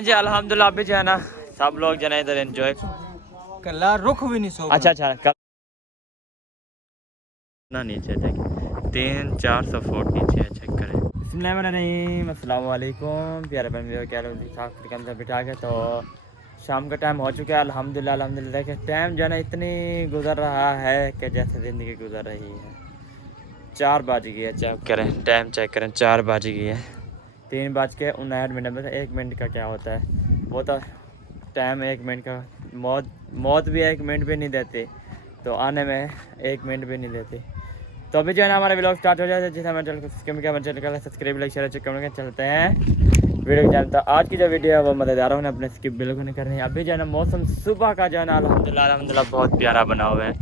जी अल्हम्दुलिल्लाह अभी जो है ना सब लोग जो है इधर एंजॉय कला रुख भी नहीं सो। अच्छा कल ना नीचे देखें 300-400 फुट नीचे है, चेक करें। बिस्मिल्लाहिर्रहमानिर्रहीम, अस्सलाम वालेकुम प्यारे बहन क्या लोग बिठा के तो शाम का टाइम हो चुका है। अल्हम्दुलिल्लाह अल्हम्दुलिल्लाह के टाइम जो है ना इतनी गुजर रहा है कि जैसे ज़िंदगी गुजर रही है। 4 बज गई है, चेक करें टाइम, चेक करें 4 बज गई है। 3:59 में 1 मिनट का क्या होता है वो तो टाइम 1 मिनट का, मौत भी 1 मिनट भी नहीं देती तो आने में 1 मिनट भी नहीं देती। तो अभी जो है ना हमारा व्लॉग स्टार्ट हो जाता है। जिस हमारे चैनल का सब्सक्राइब लाइक शेयर चेक करके चलते हैं वीडियो के। तो आज की जो वीडियो है वो मज़ेदार होने अपने स्किप बिल्कुल नहीं करनी है। अभी जो है ना मौसम सुबह का जो है ना अल्हम्दुलिल्लाह बहुत प्यारा बना हुआ है,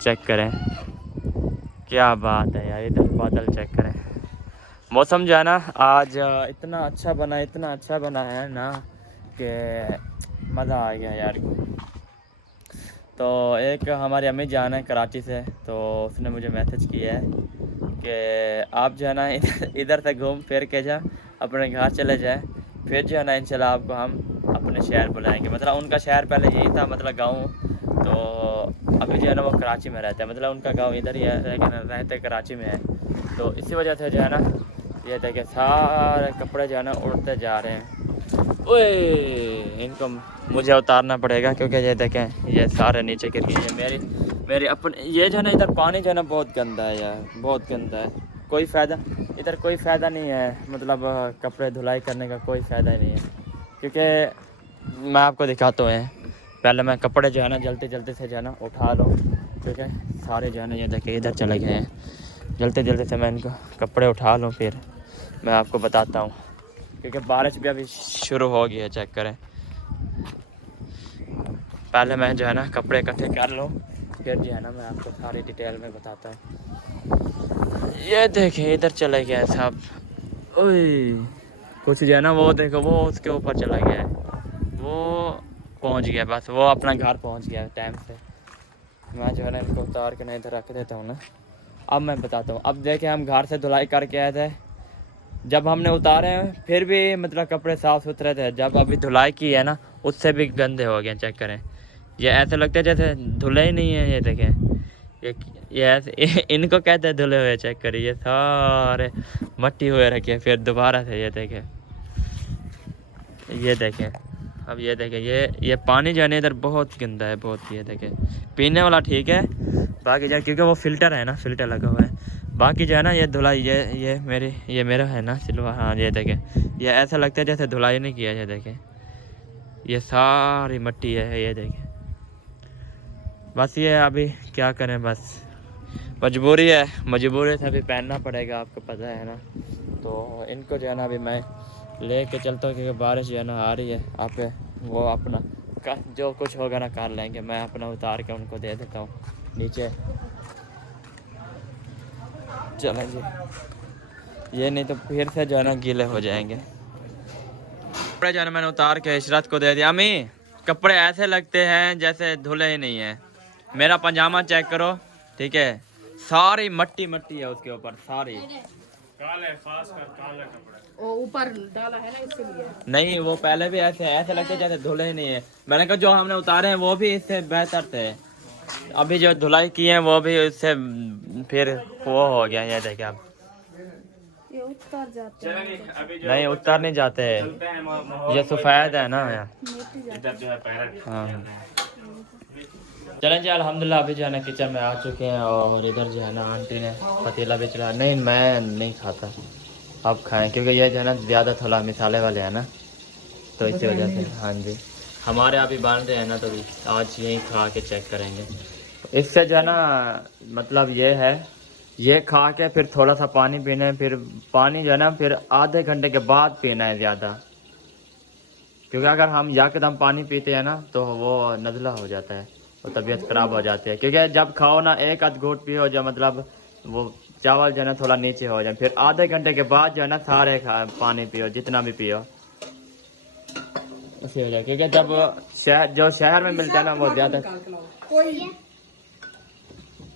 चेक करें क्या बात है यार। इधर बादल चेक करें, मौसम जो है ना आज इतना अच्छा बना है ना कि मज़ा आ गया यार। तो एक हमारी अम्मी जान है कराची से, तो उसने मुझे मैसेज किया है कि आप जो है ना इधर से घूम फिर के जा अपने घर चले जाए, फिर जो है ना इंशाल्लाह आपको हम अपने शहर बुलाएंगे। मतलब उनका शहर पहले यही था, मतलब गांव, तो अभी जो है ना वो कराची में रहते हैं, मतलब उनका गांव इधर ही है लेकिन रहते कराची में है। तो इसी वजह से जो है ना ये देखे सारे कपड़े जो है ना उड़ते जा रहे हैं। ओए इनको मुझे उतारना पड़ेगा क्योंकि ये देखें ये सारे नीचे गिर गए। ये मेरी अपने ये जो है ना इधर पानी जो है ना बहुत गंदा है यार, बहुत गंदा है। कोई फ़ायदा इधर, कोई फ़ायदा नहीं है, मतलब कपड़े धुलाई करने का कोई फ़ायदा ही नहीं है। क्योंकि मैं आपको दिखाता हूँ, पहले मैं कपड़े जो है ना जल्दी जल्दी से जो है ना उठा लूँ, क्योंकि सारे जो है ना ये देखे इधर चले गए हैं। जल्दी जल्दी से मैं इनको कपड़े उठा लूँ फिर मैं आपको बताता हूँ, क्योंकि बारिश भी अभी शुरू हो गई है। चेक करें, पहले मैं जो है ना कपड़े इकट्ठे कर लूँ फिर जो है ना मैं आपको सारी डिटेल में बताता हूँ। ये देखें इधर चले गए सब। ओए कुछ जो है ना वो देखो वो उसके ऊपर चला गया है, वो पहुँच गया, बस वो अपना घर पहुँच गया टाइम से। मैं जो है ना इनको उतार के नहीं इधर रख देता हूँ ना। अब मैं बताता हूँ, अब देखें हम घर से धुलाई करके आए थे, जब हमने उतारे हैं फिर भी मतलब कपड़े साफ़ सुथरे थे, जब अभी धुलाई की है ना उससे भी गंदे हो गए। चेक करें, ये ऐसे लगते हैं जैसे धुले ही नहीं है। ये देखें ये ऐसे इनको कहते हैं धुले हुए। चेक करिए ये सारे मट्टी हुए रखे फिर दोबारा से। ये देखें, ये देखें, अब ये देखें ये पानी जो है ना इधर बहुत गंदा है बहुत। ये देखें पीने वाला ठीक है, बाकी जो क्योंकि वो फ़िल्टर है ना, फ़िल्टर लगा हुआ है। बाकी जो है ना ये धुलाई ये मेरा है ना सिल्वर। हाँ ये देखें ये ऐसा लगता है जैसे धुलाई नहीं किया। ये देखें ये सारी मट्टी है। ये देखें बस ये अभी क्या करें, बस मजबूरी है, मजबूरी से अभी पहनना पड़ेगा, आपको पता है ना। तो इनको जो है ना अभी मैं ले के चलता हूँ क्योंकि बारिश जो है ना आ रही है। आप वो अपना जो कुछ होगा ना कर लेंगे, मैं अपना उतार के उनको दे देता हूँ नीचे। चलें जी, ये नहीं तो फिर से जो है ना गीले हो जाएंगे। कपड़े जो है ना मैंने उतार के इशरत को दे दिया। अम्मी कपड़े ऐसे लगते हैं जैसे धुले ही नहीं है। मेरा पजामा चेक करो, ठीक है, सारी मट्टी मट्टी है उसके ऊपर, सारी काले, खास कर काले कपड़े। वो ऊपर डाला है ना इसलिए। नहीं वो पहले भी ऐसे लगते जैसे धुले ही नहीं है। मैंने कहा जो हमने उतारे हैं वो भी इससे बेहतर थे, अभी जो धुलाई की है वो भी इससे फिर वो हो गया। ये देखिए आप ये उतर जाते हैं। नहीं उतर नहीं जाते, ये सफ़ेद है ना यार। हाँ चलें जी अल्हम्दुलिल्लाह अभी जो है ना किचन में आ चुके हैं और इधर जो है ना आंटी ने पतीला भी चला। नहीं मैं नहीं खाता, अब खाएं क्योंकि ये जो है ना ज़्यादा थोड़ा मिसाले वाले हैं ना, तो इसी वजह से। हाँ जी हमारे अभी बन रहे हैं ना, तो आज यही खा के चेक करेंगे। इससे जो है ना मतलब ये है, ये खा के फिर थोड़ा सा पानी पीना है, फिर पानी जो है ना फिर आधे घंटे के बाद पीना है ज़्यादा, क्योंकि अगर हम यकदम पानी पीते हैं ना तो वो नज़ला हो जाता है और तबीयत ख़राब हो जाती है। क्योंकि जब खाओ ना एक आध घूंट पियो जो मतलब वो चावल जो है ना थोड़ा नीचे हो जाए, फिर आधे घंटे के बाद जो है ना सारे पानी पियो जितना भी पियो, ऐसे हो जाए। क्योंकि जब जो शहर में मिलता है ना वो ज़्यादा।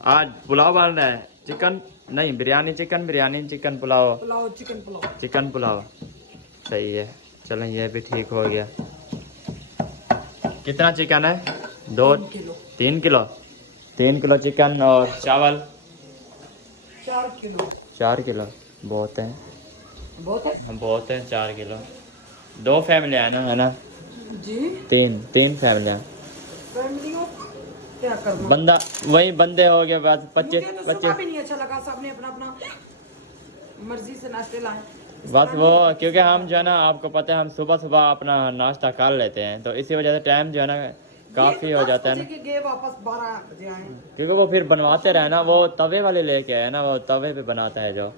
आज पुलाव बन रहा है, चिकन नहीं biryani, chicken biryani, chicken pulao, chicken pulao. Chicken pulao सही है। चलें ये भी ठीक हो गया। कितना चिकन है? 3 किलो 3 किलो चिकन और चावल 4 किलो बहुत है। बहुत है 4 किलो। 2 फैमिली है ना जी। तीन फैमिलियाँ। फैमिलियों क्या करना, बंदा वही बंदे हो गए बस 25 मुझे तो सुबह 25 भी नहीं अच्छा लगा, सबने अपना अपना मर्जी से नाश्ते लाए। बस वो क्योंकि हम जो है ना आपको पता है हम सुबह सुबह अपना नाश्ता कर लेते हैं तो इसी वजह से टाइम जो है ना काफ़ी हो जाता है ना, गए वापस 12 बजे आए। क्योंकि वो फिर बनवाते रहे ना, वो तवे वाले लेके आए ना, वो तवे पे बनाता है जो।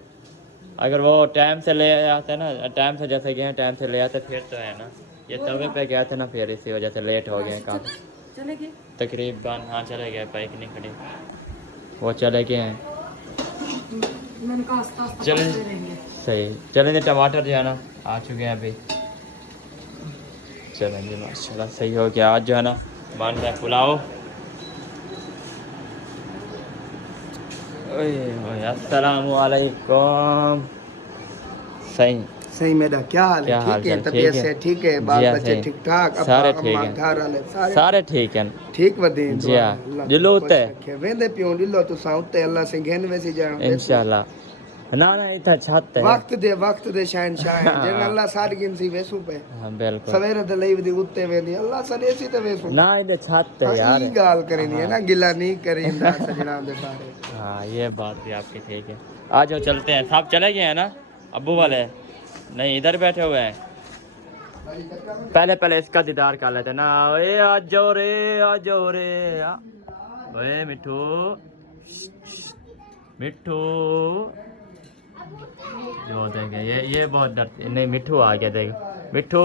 अगर वो टाइम से ले आते ना, टाइम से जैसे गए टाइम से ले आते फिर तो है ना, ये तवे पे गए थे ना फिर इसी वजह से लेट हो गए काफ़ी। चले गए तकरीबन हाँ चले गए, बाइक नहीं खड़ी, वो चले गए हैं। मैंने कहा आस्ता आस्ता चलें पकते रहेंगे। सही चलेंगे। टमाटर जो है ना आ चुके हैं अभी। चलेंगे माशाल्लाह सही हो गया। आज जो है ना बन रहा है पुलाव। अस्सलामु अलैकुम। सही सही मेरा क्या हाल क्या है? हाल ठीक है, चाल? तबीयत ठीक से है ठीक है, जी बाल हाँ, बच्चे सही। ठीक ठाक, सारे अब्बा ठीक अम्मा हैं। घर वाले सारे ठीक हैं ठीक वदे जी हाँ। दिलो उते वेंदे पियो दिलो तू साउते अल्लाह से घेन वैसी जान इंशाल्लाह। ना इतना छत है। वक्त दे शाइन जन अल्लाह सारी गिनसी वेसू पे हाँ बिल्कुल। सवेरे ते लई वदी उत्ते वेंदी अल्लाह सनेसी ते वेसू ना इधर छत है हाँ यार। ई गाल करनी है हाँ। ना, गिला नहीं करींदा सजना दे बारे। हाँ ये बात भी आपकी ठीक है। आज जो चलते हैं साहब चले गए हैं ना अब्बू वाले, नहीं इधर बैठे हुए हैं। पहले इसका दीदार कर लेते ना। ओए आज जाओ रे ओए मिठू मिठू जो देखे ये बहुत डरती नहीं। मिठू आ गया देख मिठू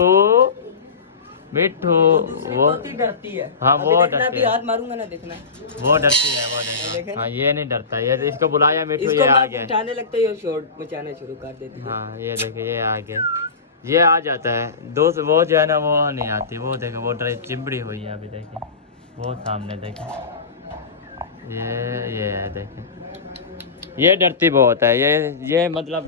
वो डरती है। हाँ वो डरती है। हाथ मारूंगा ना देखना। वो डरती है वो देखना। हाँ ये नहीं डरता, ये इसको बुलाया मिठू ये आ गया। उठाने लगते ही शॉट मचाना शुरू कर देती है। हाँ ये देखे ये आ गया, ये आ जाता है दोस्त। वो जो है ना वो नहीं आती, वो देखे वो चिमड़ी हुई है अभी देखे, वो सामने देखे ये है देखे, ये डरती बहुत है। ये मतलब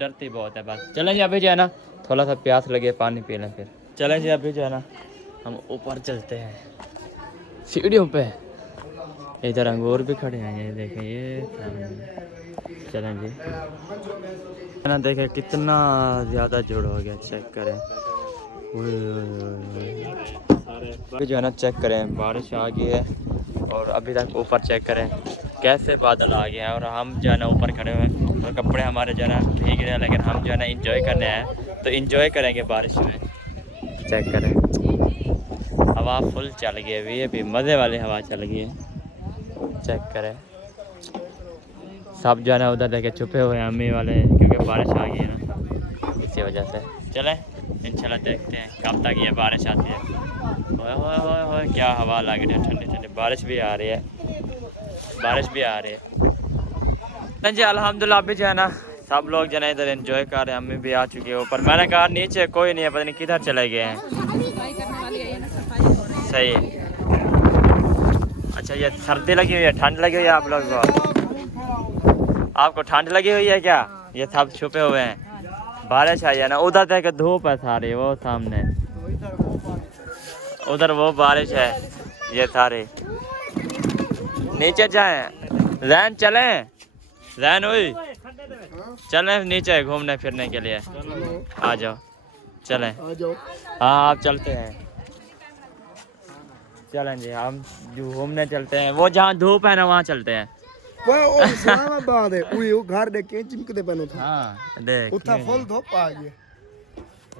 डरती बहुत है। बस चलें जी अभी जो है ना थोड़ा सा प्यास लगे पानी पी लें फिर चलें जी। अभी जो है ना हम ऊपर चलते हैं सीढ़ियों पे। इधर अंगूर भी खड़े हैं ये देखें ये सामने। चलें जी ना देखें कितना ज़्यादा जोड़ हो गया, चेक करें। जो है ना चेक करें बारिश आ गई है और अभी तक ऊपर चेक करें कैसे बादल आ गए हैं और हम जो है ना ऊपर खड़े हुए हैं और कपड़े हमारे जो है ना भीग रहे हैं, लेकिन हम जो है ना इंजॉय करने आए हैं तो इंजॉय करेंगे बारिश में। चेक करें हवा फुल चल गई है, ये भी मज़े वाली हवा चल गई है। चेक करें सब जो है ना उधर देखे छुपे हुए हैं अम्मी वाले, क्योंकि बारिश आ गई है ना इसी वजह से। चलें इंशाल्लाह देखते हैं कब तक ये बारिश आती है। ओए क्या हवा लग रही है ठंडी ठंडी, बारिश भी आ रही है जी अल्हम्दुलिल्लाह। अभी जो है ना सब लोग जो है इधर एंजॉय कर रहे हैं, अम्मी भी आ चुकी है ऊपर। मैंने कहा नीचे कोई नहीं है, पता नहीं किधर चले गए हैं। सही है। अच्छा ये सर्दी लगी हुई है, ठंड लगी हुई है आप लोग को? आपको ठंड लगी हुई है क्या? ये सब छुपे हुए हैं, बारिश आई है ना। उधर देख धूप है सारी, वो सामने उधर वो बारिश है। ये सारे नीचे जाएं रैन चलें रैन हुई चलें नीचे घूमने फिरने के लिए। आ जाओ चलें। हाँ आप चलते हैं। चलें जी हम घूमने चलते हैं, वो जहाँ धूप है ना वहाँ चलते हैं। वो इस्लामाबाद है वो घर देखे चिमकते पनो था। हाँ देख उठा फुल धूप आ गई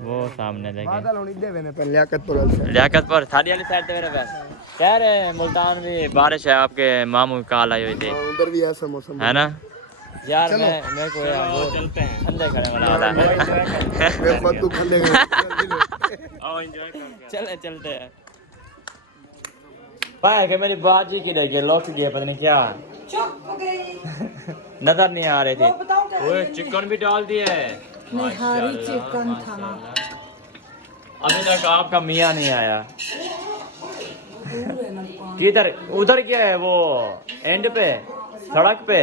वो सामने देखें। बादल होनी दे वेने पर लियाकतपुर लियाकतपुर थाली वाली साइड पे मेरे पास कह रहे मुल्तान भी बारिश है, आपके मामू की कॉल आई हुई थी उधर भी ऐसा मौसम है ना यार। मैं को यार वो चलते हैं ठंडे खड़े वाला मैं फतू खले आओ एंजॉय करके चले चलते हैं। भाई कि मेरी बाजी की रह गई लौट गई पता नहीं क्या चुप हो गई नजर नहीं आ रही थी। वो बताओ क्या ओए चिकन भी डाल दिए निहारी चिकन था ना। अभी तक आपका मियाँ नहीं आया। किधर उधर क्या है वो एंड पे सड़क पे?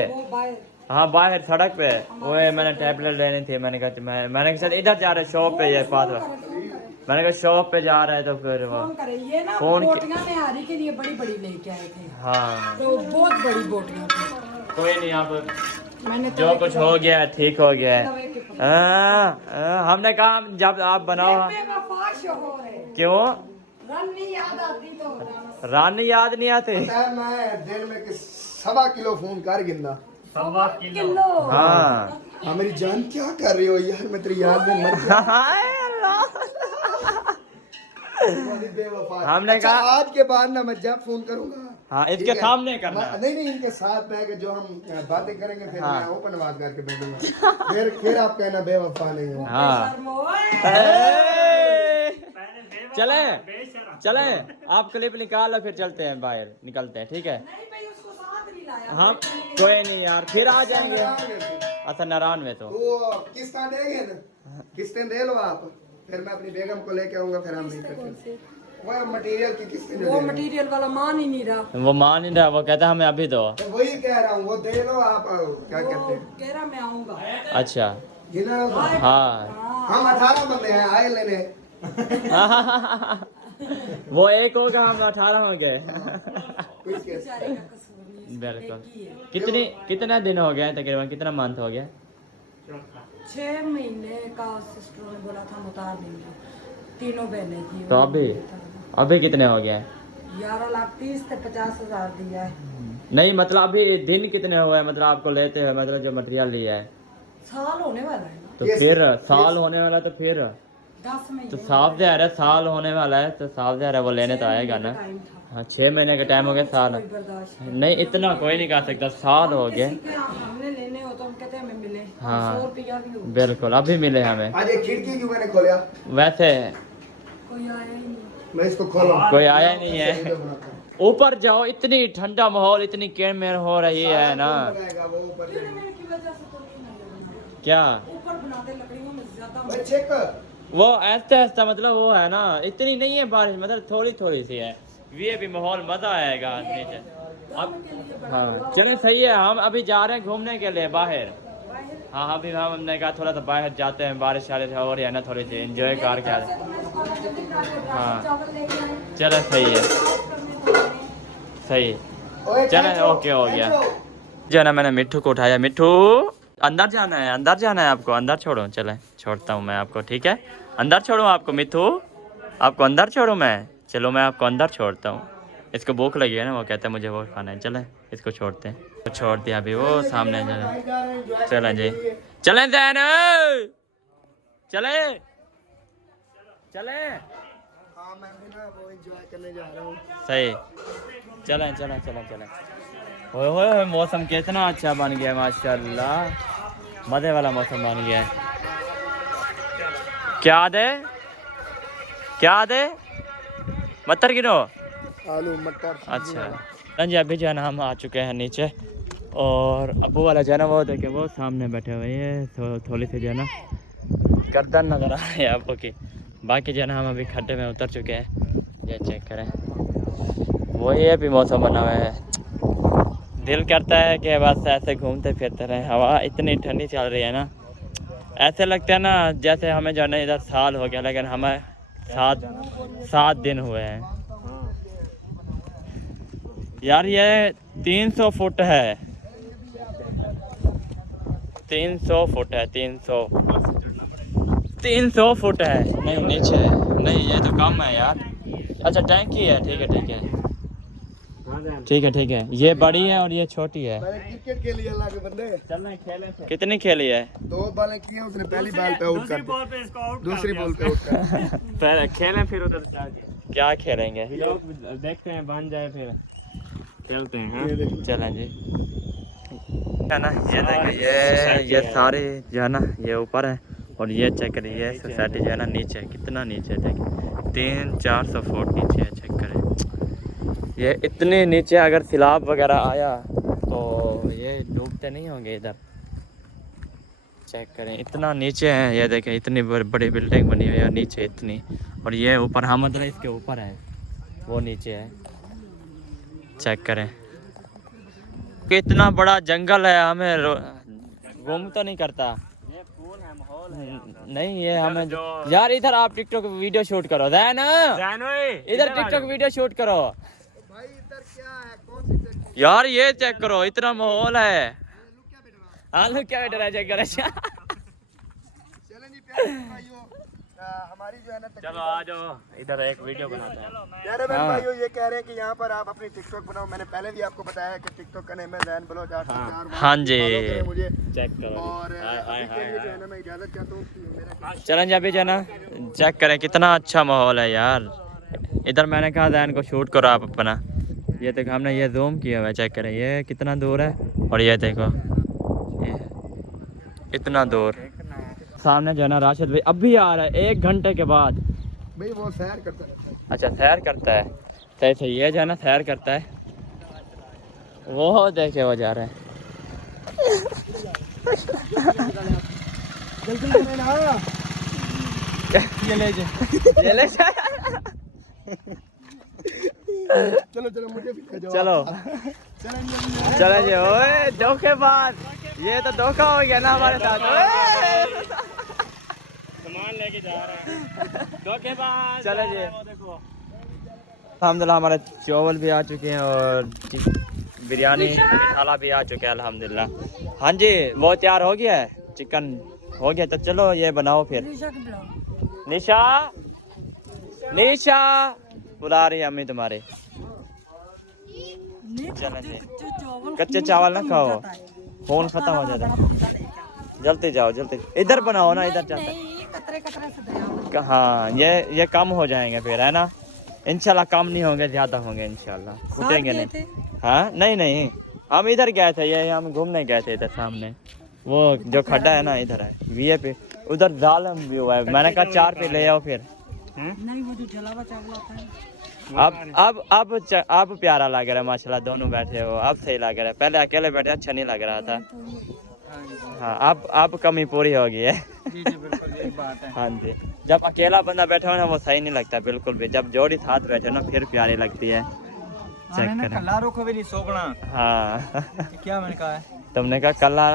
हाँ बाहर सड़क पे। वो मैंने टैबलेट लेनी थी, मैंने कहा मैंने कहा इधर जा रहे शॉप पे ये पास मैंने कहा शॉप पे जा रहा है तो फिर वो फोन करे ये ना फोन बोटियां में हारी के लिए बड़ी बड़ी लेके आए थे, हाँ तो बहुत बड़ी बोटियां थी। कोई नहीं, अब मैंने जो कुछ हो गया है ठीक हो गया है। हमने कहा जब आप बनाओ। क्यों रानी याद आती तो रानी याद नहीं आती? पता है मैं दिन में 1.25 किलो फोन कर गिनना। 1.25 किलो? हाँ हाँ मेरी जान क्या कर रही हो यार, मैं तेरी याद में मर गया। हमने अच्छा, कहा आज के बाद ना मैं जब फोन करूंगा, हाँ इसके ठीक है? सामने करना। नहीं इनके साथ बैठ के जो हम बातें करेंगे फिर हाँ। मैं ओपन आवाज करके बैठूंगा, फिर आप कहना बेवफा नहीं हो। हाँ चले चले, आप क्लिप निकालो फिर चलते हैं बाहर, निकलते हैं ठीक है? हाँ कोई नहीं यार, फिर आ जाएंगे। अच्छा नारायण में तो वो किस्ता देंगे ना, किस्तें दे लो आप, फिर मैं अपनी बेगम को लेके आऊंगा, फिर हम नहीं करते। वो मटेरियल की किस्तें जो वो देंगे। मटेरियल वाला मान ही नहीं रहा। वो मान नहीं रहा, वो कहता हमें अभी दो। तो वही कह रहा हूँ, वो दे लो आप, क्या कहते हैं, कह रहा मैं आऊंगा। अच्छा गिना लो। हाँ हम 18 बंदे हैं आए लेने। वो एक होगा, हम 18 हो गए। कुछ कैसे? बिल्कुल। कितने दिन हो गए तकरीबन, कितना मंथ हो गया? 6 महीने का सिस्टर ने बोला था उतार देंगे, तीनों बहनें थी। तो अभी कितने हो गए? 11,30,000 से 50,000 दिया है। नहीं मतलब अभी दिन कितने हुए, मतलब आपको लेते हुए, मतलब जो मटेरियल लिया है? साल होने वाला है ना, तो फिर साल होने वाला, तो फिर 10 महीने तो साफ दे रहा है, साल होने वाला है तो साफ दे रहा है, वो लेने तो आएगा ना। टाइम था। हाँ 6 महीने का टाइम हो गया, साल कोई बर्दाश्त नहीं, इतना कोई नहीं कर सकता, साल हो गए। किसी के हमने लेने हो तो हम कहते हैं हमें मिले। हाँ। 100 रुपया भी हो, बिल्कुल अभी मिले हमें। आज एक खिड़की क्यों मैंने खोला? वैसे कोई आया ही नहीं। मैं इसको खोलूं। कोई आया नहीं है। ऊपर जाओ, इतनी ठंडा माहौल, इतनी केयर हो रही है ना। लगाएगा वो ऊपर से। की वजह से तो नहीं लगा। क्या ऊपर बनाते लकड़ियों में ज्यादा भाई चेक कर। वो ऐसा मतलब वो है ना, इतनी नहीं है बारिश, मतलब थोड़ी थोड़ी सी है। ये भी माहौल मजा आएगा नीचे। अब हाँ चलो सही है, हम अभी जा रहे हैं घूमने के लिए बाहर। हाँ अभी हमने कहा थोड़ा सा बाहर जाते हैं, बारिश शारिश हो रही है ना, थोड़ी सी एंजॉय करके आ रहे हैं। हाँ चलो सही है, सही ओए चलो खेचो, ओके हो गया। खेचो। जो है ना मैंने मिट्ठू को उठाया। मिट्ठू अंदर जाना है, अंदर जाना है आपको, अंदर छोड़ो। चले छोड़ता हूँ मैं आपको, ठीक है? अंदर छोड़ूँ आपको मिट्ठू, आपको अंदर छोड़ूँ मैं? चलो मैं आपको अंदर छोड़ता हूँ। इसको भूख लगी है ना, वो कहता है मुझे वो खाना है। चले इसको छोड़ते हैं। तो छोड़ दिया अभी वो सामने चले। चलें जी, चलें दैन, चले चले हाँ मैं भी ना वो एंजॉय करने जा रहा हूँ। सही। चलें चलें चलें चलें। ओए मौसम कितना अच्छा बन गया माशाल्लाह, मज़े वाला मौसम बन गया है। क्या दे, क्या दे? मटर गिनो, आलू मटर। अच्छा जी, अभी जो है ना हम आ चुके हैं नीचे, और अबू वाला जो है ना वो देखे वो सामने बैठे हुए हैं। थोड़ी सी जो है ना गर्दन नज़र आ रही है आपको की। बाकी जो है ना हम अभी खड्डे में उतर चुके हैं। ये चेक करें, वही है भी मौसम बना हुआ है। दिल करता है कि बस ऐसे घूमते फिरते रहे। हवा इतनी ठंडी चल रही है ना, ऐसे लगता है ना जैसे हमें जो है ना इधर साल हो गया, लेकिन हमें 7 दिन हुए हैं यार। ये 300 फुट है, 300 फुट है, 300 फुट है। नहीं नीचे है, नहीं ये तो कम है यार। अच्छा टैंकी है, ठीक है ठीक है ठीक है ठीक है। ये बड़ी है और ये छोटी है। मैंने क्रिकेट के लिए लाके बंदे चलना खेले। कितनी खेली है? 2 बॉलें किए, उसने पहली बॉल पे आउट कर दिया, दूसरी बॉल पे आउट कर दिया। पहले खेलें फिर उधर क्या खेलेंगे, देखते हैं बन जाए फिर चलते हैं। ये देखो। चलें जी, है ना ये देखिए, ये सारे जो है ना ये ऊपर है, और ये चेक करिए सोसाइटी जो है ना नीचे, कितना नीचे देखिए, 300-400 फुट नीचे है। चेक करें ये इतने नीचे, अगर सैलाब वगैरह आया तो ये डूबते नहीं होंगे इधर। चेक करें इतना नीचे है, ये देखें इतनी बड़ी बिल्डिंग बनी हुई है नीचे इतनी, और ये ऊपर हम मतलब इसके ऊपर है, वो नीचे है। चेक करें कितना बड़ा जंगल है, हमें गुम तो नहीं करता। ये फूल है, माहौल नहीं ये हमें यार इधर आप टिकटॉक वीडियो शूट करो जैन इधर टिकटॉक वीडियो शूट करो भाई इधर क्या है, कौन सी जगह? यार ये चेक करो इतना माहौल है हाँ लोग क्या बेटर है चेक करो चलें जी प्यारे भाइयों, हमारी जो है ना चलो आ जाओ इधर एक वीडियो बनाते हैं प्यारे बहन भाइयों, ये कह रहे हैं कि यहाँ पर आप अपनी टिकटॉक बनाओ। मैंने पहले भी आपको बताया कि टिकटॉक का नेम है ज़ैन बलोच 804। हाँ जी मुझे चेक करो और अभी के लिए जो है ना मैं इजाज़त चाहता हूँ कि मेरा चलें जी अभी जो है ना चेक करें कितना अच्छा माहौल है यार इधर मैंने कहा जैन को शूट करो आप अपना ये देखो हमने ये जूम किया हुआ है चेक करें ये कितना दूर है और ये देखो ये इतना दूर सामने जो है ना राशिद भाई अभी आ रहा है 1 घंटे के बाद भाई वो सैर करता है। अच्छा सैर करता है सही सही ये जो है ना सैर करता है वो देखे वो जा रहे हैं ये ले जा चलो चलो मुझे भी भेजो। चलो चलो जी ओए धोखेबाज ये तो धोखा हो गया ना हमारे साथ सामान लेके जा रहे हैं धोखेबाज चलो जी अल्हम्दुलिल्लाह हमारे चावल भी आ चुके हैं और बिरयानी मसाला भी आ चुका है अल्हम्दुलिल्लाह हाँ जी वो तैयार हो गया है चिकन हो गया तो चलो ये बनाओ फिर निशा निशा बुला रही है अम्मी तुम्हारे चलो जी कच्चे चावल ना खाओ फोन खत्म हो जाता है जल्दी जाओ जल्दी इधर बनाओ ना इधर जाता हाँ ये कम हो जाएंगे फिर है ना इंशाल्लाह कम नहीं होंगे ज्यादा होंगे इंशाल्लाह फूटेंगे नहीं हाँ नहीं नहीं हम इधर गए थे ये हम घूमने गए थे इधर सामने वो जो खड्डा है ना इधर है वीए पे उधर जालम भी हुआ है मैंने कहा 4 पे ले आओ फिर नहीं वो जो जलावा चावल आता है अब प्यारा लग रहा है माशाल्लाह दोनों बैठे हो अब सही लग रहा है पहले अकेले बैठे अच्छा नहीं लग रहा था हाँ अब कमी पूरी हो गई है जी जी बिल्कुल यही बात है। हाँ जी जब अकेला बंदा बैठा हो ना वो सही नहीं लगता बिल्कुल भी जब जोड़ी साथ बैठे ना फिर प्यारी लगती है चेक करें कल्ला रुख भी नहीं सोबना हाँ क्या मैंने कहा है तुमने कहा कल्ला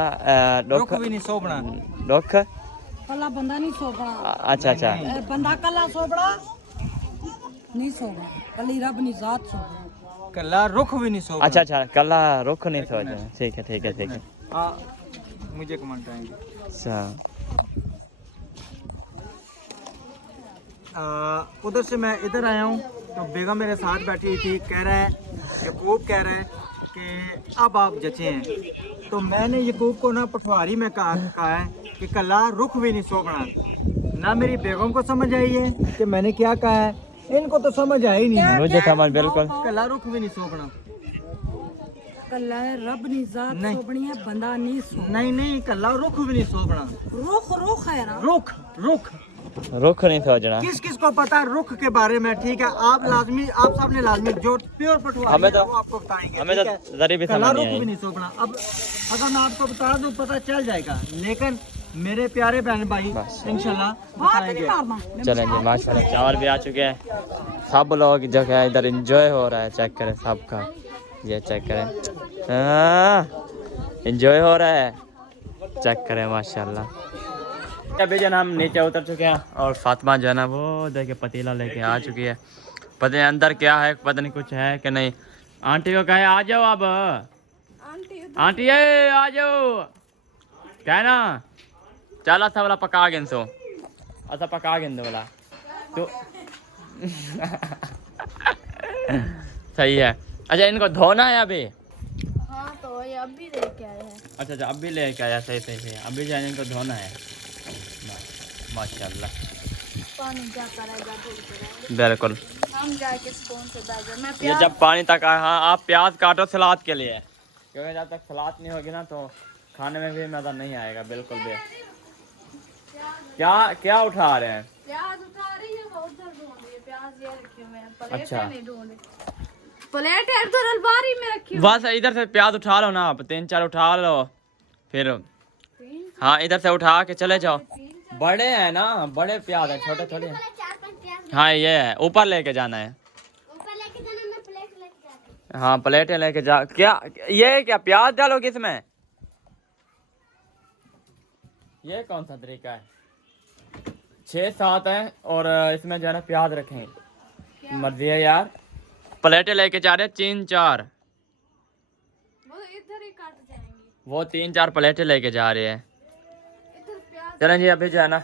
रुख भी नहीं सोबना डोख कला बंदा नहीं सोबड़ा अच्छा अच्छा बंदा कला सोबड़ा नहीं सोबड़ा कली रब नहीं जात सोबड़ा कल्ला रुख भी नहीं सोबना अच्छा अच्छा कल्ला रुख नहीं सोचा ठीक है ठीक है ठीक है हाँ मुझे कमेंट आएंगे अच्छा उधर से मैं इधर आया हूँ तो बेगम मेरे साथ बैठी हुई थी कह रहा है यकूब कह रहा है कि अब आप जचे हैं तो मैंने यकूब को ना पटवारी में कहा है कि कल्ला रुख भी नहीं सोबना ना मेरी बेगम को समझ आई है कि मैंने क्या कहा है इनको तो समझ आई नहीं है मुझे समझ बिल्कुल कल्ला रुख भी नहीं सोबना कला रब नहीं जात नहीं। सोबड़ी है बंदा नहीं सो नहीं कल्ला रुख भी नहीं सोबना रुख है ना रुख रुख नहीं सोचना किस किस को पता है रुख के बारे में ठीक है आप सब ने लाजमी जो प्योर पटवारी हमें तो- है, वो आपको बताएंगे हमें ठीक तो है? जरी भी कला समझ रुख नहीं भी आई नहीं सोचना अब अगर मैं आपको बता दूं पता चल जाएगा लेकिन मेरे प्यारे बहन भाई इंशाल्लाह बताएंगे चलें जी माशाल्लाह चावल भी आ चुके हैं सब लोग जो है इधर एंजॉय हो रहा है चेक करें सबका ये चेक करें एंजॉय हो रहा है चेक करें माशाल्लाह अभी जो है ना हम नीचे उतर चुके हैं और फातिमा जो है ना वो देखिए पतीला लेके आ चुकी है पता नहीं अंदर क्या है पता नहीं कुछ है कि नहीं आंटी को कहे आ जाओ अब आंटी आ जाओ क्या ना चल अच्छा वाला पका गिन सो अच्छा पका गिन दो वाला तो सही है अच्छा इनको धोना है अभी हाँ तो ये अभी लेके आए हैं अच्छा अभी लेके आया सही सही अभी जो है इनको धोना है माशाल्लाह पानी क्या करेगा धूल बिल्कुल हम जाके स्पून से बैठ मैं ये प्याज जब पानी तक आए हाँ आप प्याज काटो सलाद के लिए क्योंकि जब तक सलाद नहीं होगी ना तो खाने में भी मज़ा नहीं आएगा बिल्कुल भी क्या क्या उठा रहे हैं प्याज उठा रही है वो उधर ढूंढ रही है प्याज ये रखी हुई है प्लेट अच्छा। नहीं ढूंढ रही प्लेट है इधर अलमारी में रखी हुई बस इधर से प्याज उठा लो ना आप 3-4 उठा लो फिर हाँ इधर से उठा के चले जाओ बड़े हैं ना बड़े प्याज है छोटे थोड़े हैं हाँ ये है ऊपर लेके जाना है हाँ प्लेटें लेके जा क्या ये क्या प्याज डालोगे इसमें ये कौन सा तरीका है 6-7 हैं और इसमें जो है ना प्याज रखें, मर्जी है यार। प्लेटें लेके जा रहे हैं 3-4, वो इधर ही काट जाएंगी। वो 3-4 प्लेटें लेके जा रहे हैं। इधर प्याज चलें जी, अभी जो है ना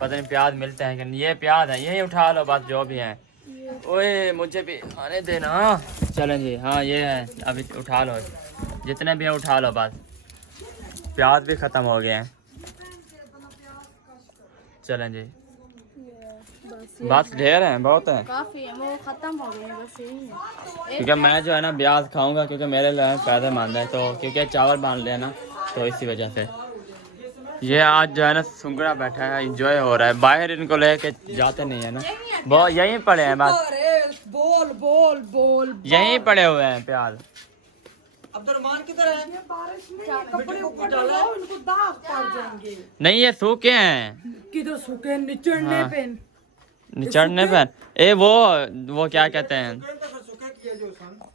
पता नहीं प्याज मिलते हैं कि नहीं। ये प्याज है, यही उठा लो बस जो भी है। ओए मुझे भी आने देना। चलें जी, हाँ ये है, अभी उठा लो जितने भी हैं उठा लो बस। प्याज भी ख़त्म हो गए हैं। चलें जी, बस ढेर हैं, बहुत हैं, काफी है, वो खत्म हो गए हैं, बस यही है। क्योंकि मैं जो है ना प्याज खाऊंगा क्योंकि मेरे लिए फ़ायदेमंद है, तो क्योंकि चावल बांध लिया ना तो इसी वजह से। ये आज जो है ना सुंगड़ा बैठा है, इंजॉय हो रहा है। बाहर इनको लेके जाते नहीं है ना, वो यहीं पड़े हैं बस, बोल बोल बोल। यहीं पड़े हुए हैं प्याज। अब्दुलरहमान किधर है? बारिश में ये कपड़े ऊपर डालो, इनको दाग पड़ जाएंगे। नहीं ये सूखे हैं, किधर सूखे? निचड़ने हाँ। पे। निचड़ने पर ए वो क्या कहते हैं,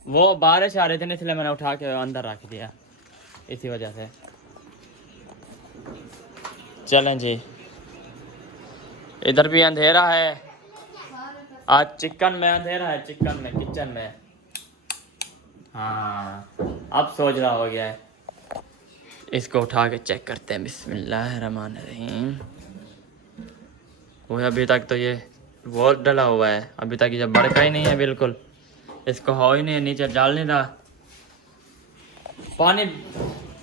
वो बारिश आ रही थी ना इसलिए मैंने उठा के अंदर रख दिया, इसी वजह से। चलें जी, इधर भी अंधेरा है आज, चिकन में अंधेरा है, चिकन में, किचन में। हाँ अब सोच रहा हो गया है। इसको उठा के चेक करते हैं, बिस्मिल्लाहिर्रहमानिर्रहीम। वो अभी तक तो ये वो डला हुआ है, अभी तक ये बड़का ही नहीं है बिल्कुल, इसको हो ही नहीं, नीचे डाल नहीं रहा पानी।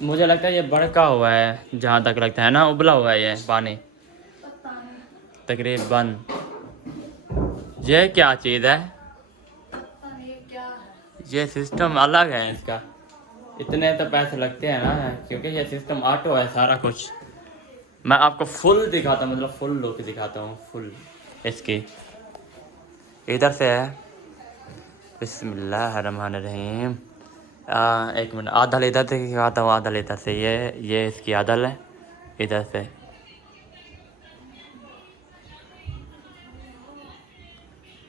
मुझे लगता है ये बड़का हुआ है, जहाँ तक लगता है ना, उबला हुआ है ये पानी तकरीबन। ये क्या चीज़ है, ये सिस्टम अलग है इसका, इतने तो पैसे लगते हैं ना, क्योंकि ये सिस्टम ऑटो है सारा कुछ। मैं आपको फुल दिखाता हूँ, मतलब फुल लुक दिखाता हूँ, फुल इसकी। इधर से है, बिस्मिल्लाहिर्रहमानिर्रहीम। एक मिनट, आदल इधर से दिखाता हूँ, आदल इधर से, ये इसकी आदल है इधर से।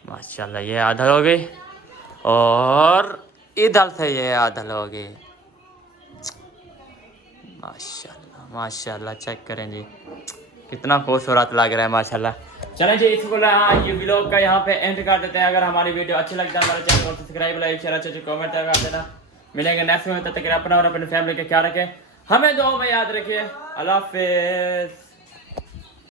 माशाल्लाह ये आदल हो गई, और इधर से ये आदल हो गई। माशाल्लाह माशाल्लाह, चेक करें जी कितना खूबसूरत लग रहा है माशाल्लाह। चलें जी, इसको ये व्लॉग का यहाँ पे एंड कर देते हैं। अगर हमारी वीडियो अच्छी लगता है हमारे चैनल को सब्सक्राइब, लाइक, शेयर, अच्छे कमेंट कर देना। मिलेंगे नेक्स्ट में, तब तक अपना और अपनी फैमिली का ख्याल रखें, हमें दुआ में याद रखिए। अल्लाह हाफिज़।